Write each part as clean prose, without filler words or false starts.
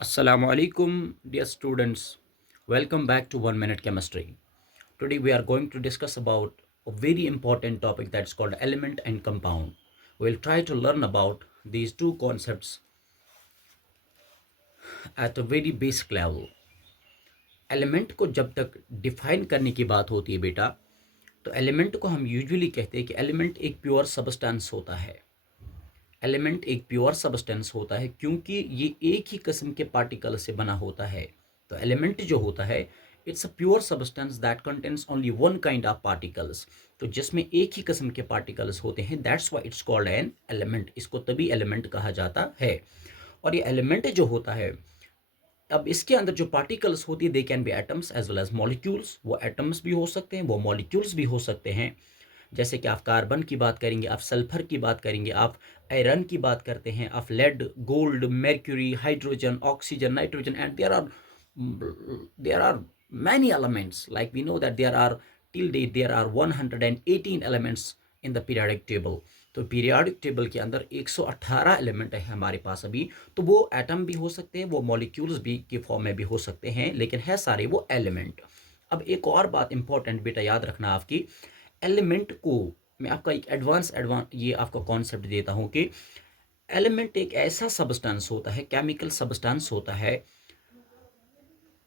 Assalamu alaikum, dear students. Welcome back to 1 Minute Chemistry. Today we are going to discuss about a very important topic that's called element and compound. We'll try to learn about these two concepts at a very basic level. Element को जब तक define करने की बात होती है बेटा, तो एलिमेंट को हम यूजुअली कहते हैं कि एलिमेंट एक प्योर सबस्टेंस होता है। एलिमेंट एक प्योर सब्सटेंस होता है क्योंकि ये एक ही किस्म के पार्टिकल से बना होता है। तो एलिमेंट जो होता है it's a pure substance that contains only one kind of particles. तो जिसमें एक ही किस्म के पार्टिकल्स होते हैं, that's why it's called an element. इसको तभी एलिमेंट कहा जाता है। और ये एलिमेंट जो होता है, अब इसके अंदर जो पार्टिकल्स होती है they can be atoms as well as molecules. वो एटम्स भी हो सकते हैं, वो मॉलिक्यूल्स भी हो सकते हैं। जैसे कि आप कार्बन की बात करेंगे, आप सल्फर की बात करेंगे, आप आयरन की बात करते हैं, आप lead, gold, mercury, hydrogen, oxygen, nitrogen, and there are many elements. Like we know that there are till date there are 118 elements in the periodic table. तो पीरियाडिक टेबल के अंदर 118 एलिमेंट है हमारे पास अभी। तो वो एटम भी हो सकते हैं, वो मॉलिक्यूल्स भी के फॉर्म में भी हो सकते हैं, लेकिन है सारे वो एलिमेंट। अब एक और बात इंपॉर्टेंट बेटा याद रखना आपकी, एलिमेंट को मैं आपका एक एडवांस ये आपका कॉन्सेप्ट देता हूँ कि एलिमेंट एक ऐसा सब्सटेंस होता है, केमिकल सब्सटेंस होता है,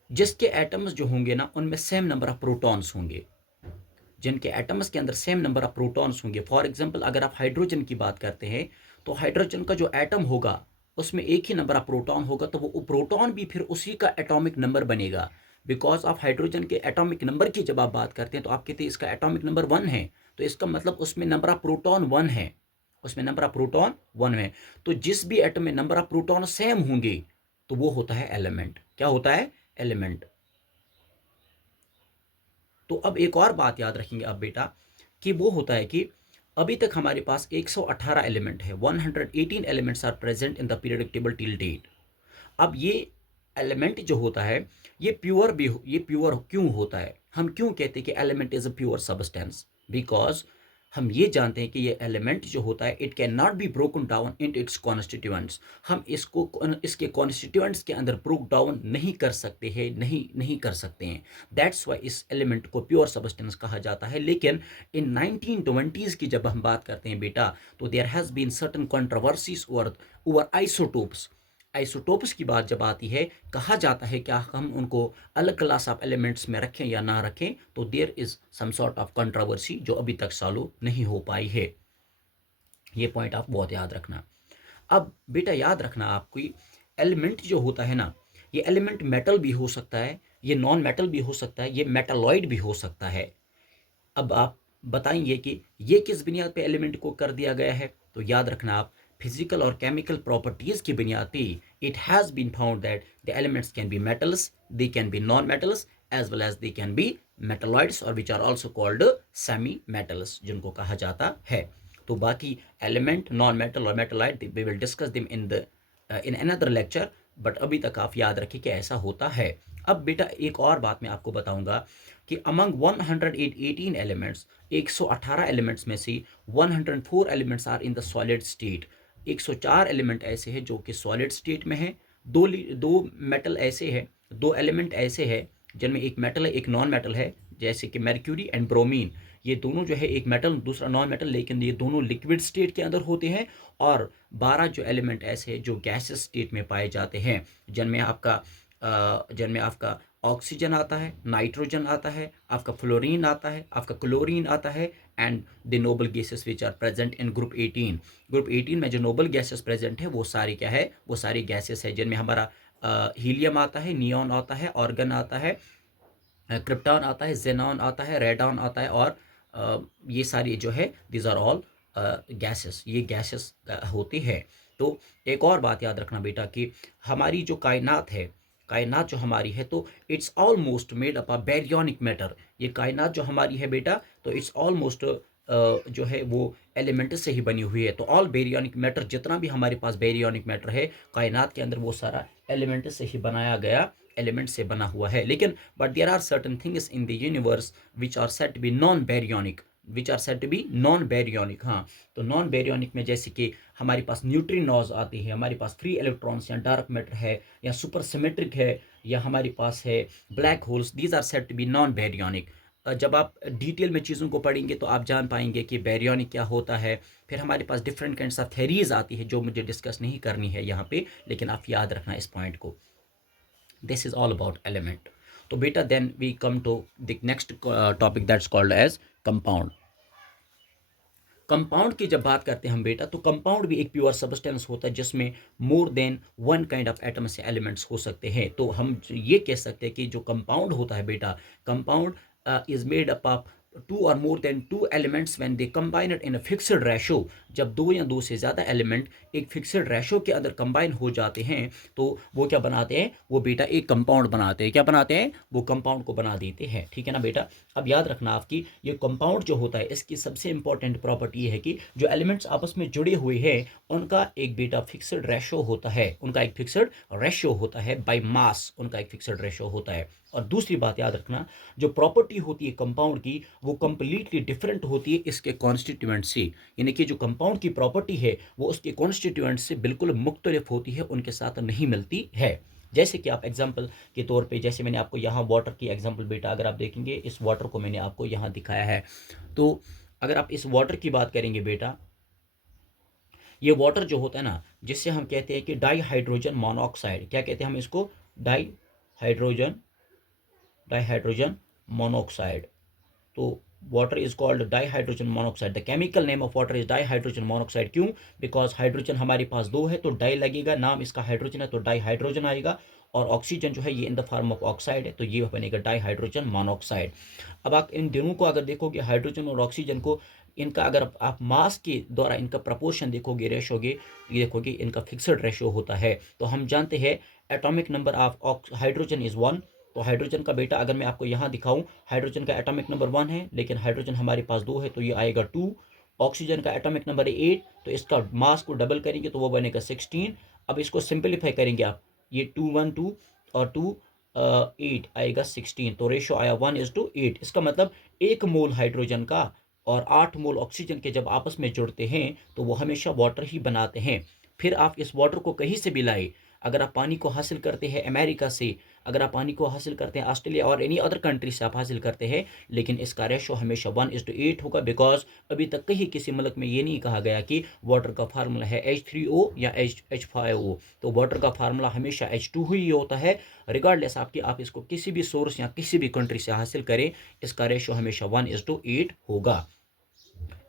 जिसके एटम्स जो होंगे ना उनमें सेम नंबर ऑफ प्रोटॉन्स होंगे। जिनके एटम्स के अंदर सेम नंबर ऑफ प्रोटॉन्स होंगे। फॉर एग्जांपल अगर आप हाइड्रोजन की बात करते हैं, तो हाइड्रोजन का जो एटम होगा उसमें एक ही नंबर ऑफ प्रोटॉन होगा, तो वो प्रोटॉन भी फिर उसी का एटॉमिक नंबर बनेगा। बिकॉज ऑफ हाइड्रोजन के एटॉमिक नंबर की जब आप बात करते हैं तो आप कहते हैं इसका एटॉमिक नंबर 1 है, तो इसका मतलब उसमें नंबर ऑफ प्रोटॉन 1 है, उसमें नंबर ऑफ प्रोटॉन 1 है। तो जिस भी एटम में नंबर ऑफ प्रोटॉन सेम होंगे तो वो होता है एलिमेंट। क्या होता है? एलिमेंट। तो अब एक और बात याद रखेंगे अब बेटा, कि वो होता है कि अभी तक हमारे पास 118 एलिमेंट है, 118 elements are present in the periodic table till date. अब ये एलिमेंट जो होता है ये प्योर क्यों होता है? हम क्यों कहते हैं कि element is a pure substance? Because हम ये जानते हैं कि ये एलिमेंट जो होता है it can not be broken down in its constituents. हम इसको इसके कॉन्स्टिट्यूएंट्स के अंदर ब्रोक डाउन नहीं कर सकते हैं, नहीं कर सकते हैं। दैट्स वाई इस एलिमेंट को प्योर सब्सटेंस कहा जाता है। लेकिन इन 1920s की जब हम बात करते हैं बेटा, तो there has been certain controversies over over isotopes. Isotopes की बात जब आती है, कहा जाता है क्या हम उनको अलग क्लास ऑफ एलिमेंट्स में रखें या ना रखें, तो there is some sort of controversy जो अभी तक सॉल्व नहीं हो पाई है। ये पॉइंट आप बहुत याद रखना। अब बेटा याद रखना आपको, एलिमेंट जो होता है ना, ये एलिमेंट मेटल भी हो सकता है, ये नॉन मेटल भी हो सकता है, ये मेटालॉइड भी हो सकता है। अब आप बताएंगे कि ये किस बुनियाद पे एलिमेंट को कर दिया गया है, तो याद रखना आप, फिजिकल और केमिकल प्रॉपर्टीज की बुनियाद पे it has been found that the elements can be metals, they can be non metals, as well as they can be metalloids, और which are also called semi metals, जिनको कहा जाता है। तो बाकी एलिमेंट, नॉन मेटल और metalloid we will discuss them in another lecture, but अभी तक आप याद रखिए कि ऐसा होता है। अब बेटा एक और बात मैं आपको बताऊंगा कि अमंग 118 एलिमेंट्स, 118 एलिमेंट्स में से 104 elements are in the solid state. 104 element ऐसे हैं जो कि सॉलिड स्टेट में है। दो मेटल ऐसे हैं, दो एलिमेंट ऐसे हैं जिनमें एक मेटल है एक नॉन मेटल है, जैसे कि mercury एंड ब्रोमीन। ये दोनों जो है, एक मेटल दूसरा नॉन मेटल, लेकिन ये दोनों लिक्विड स्टेट के अंदर होते हैं। और 12 जो एलिमेंट ऐसे हैं जो गैसेस स्टेट में पाए जाते हैं, जिनमें आपका ऑक्सीजन आता है, नाइट्रोजन आता है, आपका फ्लोरीन आता है, आपका क्लोरीन आता है, and the noble gases which are present in group 18। Group 18 में जो नोबल गैसेस प्रेजेंट है वो सारी क्या है? वो सारी गैसेस है जिनमें हमारा हीलियम आता है, नियॉन आता है, ऑर्गन आता है, क्रिप्टॉन आता है, जेनॉन आता है, रेडॉन आता है, और ये सारी जो है दीज आर ऑल गैसेस, ये गैसेस होती है। तो एक और बात याद रखना बेटा कि हमारी जो कायनात है, कायनात जो हमारी है, तो it's almost made up a baryonic matter. ये कायनात जो हमारी है बेटा, तो इट्स ऑलमोस्ट जो है वो एलिमेंट से ही बनी हुई है। तो ऑल बेरियोनिक मैटर, जितना भी हमारे पास बेरियोनिक मैटर है कायनात के अंदर, वो सारा एलिमेंट से ही बनाया गया, एलिमेंट से बना हुआ है। लेकिन but there are certain things in the universe which are set to be non baryonic. Which are said to be non baryonic. हाँ, तो नॉन बैरियोनिक में जैसे कि हमारे पास न्यूट्रिनोज आते हैं, हमारे पास फ्री इलेक्ट्रॉन्स या डार्क मैटर है या सुपर सिमेट्रिक है, या हमारे पास है black holes, these are said to be non baryonic. जब आप डिटेल में चीज़ों को पढ़ेंगे तो आप जान पाएंगे कि बैरियोनिक क्या होता है। फिर हमारे पास डिफरेंट काइंड्स ऑफ थेरीज आती है जो मुझे डिस्कस नहीं करनी है यहाँ पे, लेकिन आप याद रखना इस पॉइंट को। This is all about element. तो बेटा then we come to the next topic that's called as compound. Compound की जब बात करते हैं हम बेटा, तो कंपाउंड भी एक प्योर सब्सटेंस होता है जिसमें more than one kind of atoms या एलिमेंट्स हो सकते हैं। तो हम ये कह सकते हैं कि जो कंपाउंड होता है बेटा, compound is made up of two और more than two elements when they combined in a fixed ratio. जब दो या दो से ज़्यादा एलिमेंट एक फिक्स्ड रेशो के अंदर कंबाइन हो जाते हैं तो वो क्या बनाते हैं, वो बेटा एक कंपाउंड बनाते हैं। क्या बनाते हैं, वो कंपाउंड को बना देते हैं। ठीक है ना बेटा। अब याद रखना आपकी, ये कंपाउंड जो होता है इसकी सबसे इंपॉर्टेंट प्रॉपर्टी है कि जो एलिमेंट्स आपस में जुड़े हुए हैं उनका एक बेटा फिक्स्ड रेशो होता है, उनका एक फिक्स्ड रेशो होता है बाय मास, उनका एक फिक्स्ड रेशो होता है। और दूसरी बात याद रखना, जो प्रॉपर्टी होती है कंपाउंड की वो कंप्लीटली डिफरेंट होती है इसके कॉन्स्टिट्यूएंट से। यानी कि जो कंपाउंड की प्रॉपर्टी है वो उसके कॉन्स्टिट्यूएंट से बिल्कुल मुख्तलिफ होती है, उनके साथ नहीं मिलती है। जैसे कि आप एग्जाम्पल के तौर पे, जैसे मैंने आपको यहाँ वाटर की एग्जाम्पल बेटा अगर आप देखेंगे, इस वाटर को मैंने आपको यहाँ दिखाया है। तो अगर आप इस वाटर की बात करेंगे बेटा, ये वाटर जो होता है ना, जिससे हम कहते हैं कि डाई हाइड्रोजन मोनोऑक्साइड, क्या कहते हैं हम इसको, डाई हाइड्रोजन मोनोऑक्साइड। तो water is called dihydrogen monoxide. The chemical name of water is dihydrogen monoxide. क्यों? बिकॉज हाइड्रोजन हमारे पास दो है तो डाई लगेगा, नाम इसका हाइड्रोजन है तो डाइहाइड्रोजन आएगा, और ऑक्सीजन जो है ये in the form of oxide है तो ये बनेगा डाइहाइड्रोजन मोनोऑक्साइड। अब आप इन दोनों को अगर देखोगे, हाइड्रोजन और ऑक्सीजन को, इनका अगर आप मास के द्वारा इनका प्रपोर्शन देखोगे, रेशोगे, ये देखोगे इनका फिक्सड रेशो होता है। तो हम जानते हैं atomic number of hydrogen is 1। तो हाइड्रोजन का बेटा अगर मैं आपको यहाँ दिखाऊं, हाइड्रोजन का एटॉमिक नंबर 1 है, लेकिन हाइड्रोजन हमारे पास 2 है तो ये आएगा 2। ऑक्सीजन का एटॉमिक नंबर है 8, तो इसका मास को डबल करेंगे तो वो बनेगा 16। अब इसको सिंपलीफाई करेंगे आप, ये 2 1 2 और 2 8 आएगा 16, तो रेशो आया 1:8। इसका मतलब 1 मोल हाइड्रोजन का और 8 मोल ऑक्सीजन के जब आपस में जुड़ते हैं तो वो हमेशा वाटर ही बनाते हैं। फिर आप इस वाटर को कहीं से भी लाए, अगर आप पानी को हासिल करते हैं अमेरिका से, अगर आप पानी को हासिल करते हैं ऑस्ट्रेलिया और एनी अदर कंट्री से आप हासिल करते हैं, लेकिन इसका रेशो हमेशा 1:8 होगा। बिकॉज अभी तक कहीं किसी मुल्क में ये नहीं कहा गया कि वाटर का फार्मूला है H3O या H5O। तो वाटर का फार्मूला हमेशा H2 ही होता है, रिगार्डलेस आपकी आप इसको किसी भी सोर्स या किसी भी कंट्री से हासिल करें, इसका रेशो हमेशा 1:8 होगा।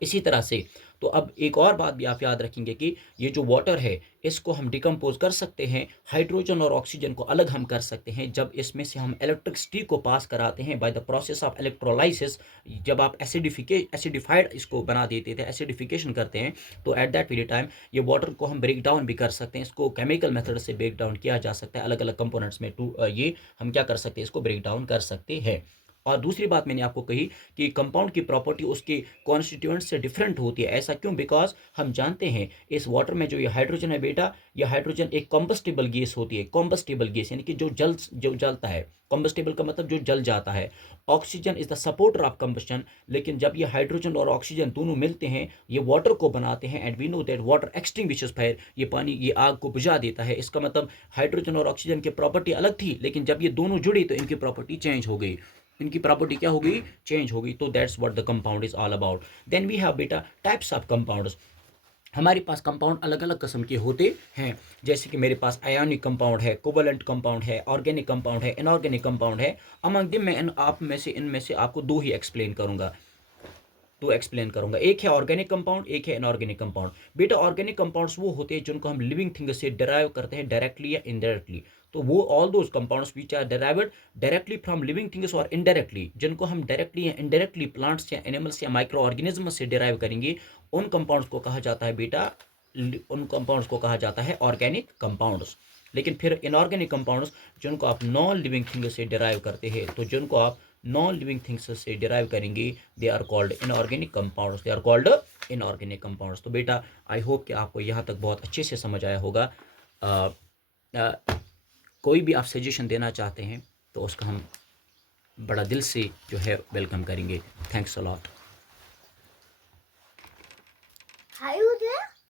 इसी तरह से, तो अब एक और बात भी आप याद रखेंगे कि ये जो वाटर है इसको हम डिकम्पोज कर सकते हैं, हाइड्रोजन और ऑक्सीजन को अलग हम कर सकते हैं जब इसमें से हम इलेक्ट्रिसिटी को पास कराते हैं by the process of electrolysis. जब आप एसिडिफाइड इसको बना देते थे, एसिडिफिकेशन करते हैं, तो एट दैट पीरियड टाइम ये वाटर को हम ब्रेक डाउन भी कर सकते हैं। इसको केमिकल मेथड से ब्रेक डाउन किया जा सकता है अलग अलग कंपोनेंट्स में। ये हम क्या कर सकते हैं, इसको ब्रेक डाउन कर सकते हैं। और दूसरी बात मैंने आपको कही कि कंपाउंड की प्रॉपर्टी उसके कॉन्स्टिट्यूएंट से डिफरेंट होती है। ऐसा क्यों? बिकॉज हम जानते हैं इस वाटर में जो ये हाइड्रोजन है बेटा, ये हाइड्रोजन एक कॉम्बस्टिबल गैस होती है। कॉम्बस्टिबल गैस यानी कि जो जलता है। कॉम्बस्टिबल का मतलब जो जल जाता है। Oxygen is the supporter of combustion. लेकिन जब ये हाइड्रोजन और ऑक्सीजन दोनों मिलते हैं ये वाटर को बनाते हैं, and we know that water extinguishes fire, ये पानी ये आग को बुझा देता है। इसका मतलब हाइड्रोजन और ऑक्सीजन की प्रॉपर्टी अलग थी, लेकिन जब ये दोनों जुड़ी तो इनकी प्रॉपर्टी चेंज हो गई, इनकी प्रॉपर्टी क्या हो गई, चेंज हो गई। तो that's what the compound is all about. Then we have बेटा टाइप्स ऑफ कंपाउंड्स। हमारे पास कंपाउंड अलग अलग किस्म के होते हैं, जैसे कि मेरे पास आयोनिक कंपाउंड है, कोवलेंट कंपाउंड है, ऑर्गेनिक कंपाउंड है, इनऑर्गेनिक कंपाउंड है। अमंग दिम मैं इनमें से आपको दो ही एक्सप्लेन करूंगा, एक है ऑर्गेनिक कंपाउंड, एक है इनऑर्गेनिक कंपाउंड। बेटा ऑर्गेनिक कंपाउंड्स वो होते हैं जिनको हम लिविंग थिंग्स से डिराइव करते हैं डायरेक्टली या इनडायरेक्टली। तो वो all those compounds which are derived directly from living things और इनडायरेक्टली, जिनको हम डायरेक्टली या इनडायरेक्टली प्लांट्स या एनिमल्स या माइक्रो ऑर्गेनिज्म से डिराइव करेंगे, उन कंपाउंड्स को कहा जाता है बेटा, उन कंपाउंड्स को कहा जाता है ऑर्गेनिक कंपाउंड्स। लेकिन फिर इनऑर्गेनिक कंपाउंड्स जिनको आप नॉन लिविंग थिंग से डिराइव करते हैं, तो जिनको आप नॉन लिविंग थिंग्स से डिराइव करेंगे, they are called inorganic compounds. तो बेटा आई होप कि आपको यहाँ तक बहुत अच्छे से समझ आया होगा। कोई भी आप सजेशन देना चाहते हैं तो उसका हम बड़ा दिल से जो है वेलकम करेंगे। Thanks a lot.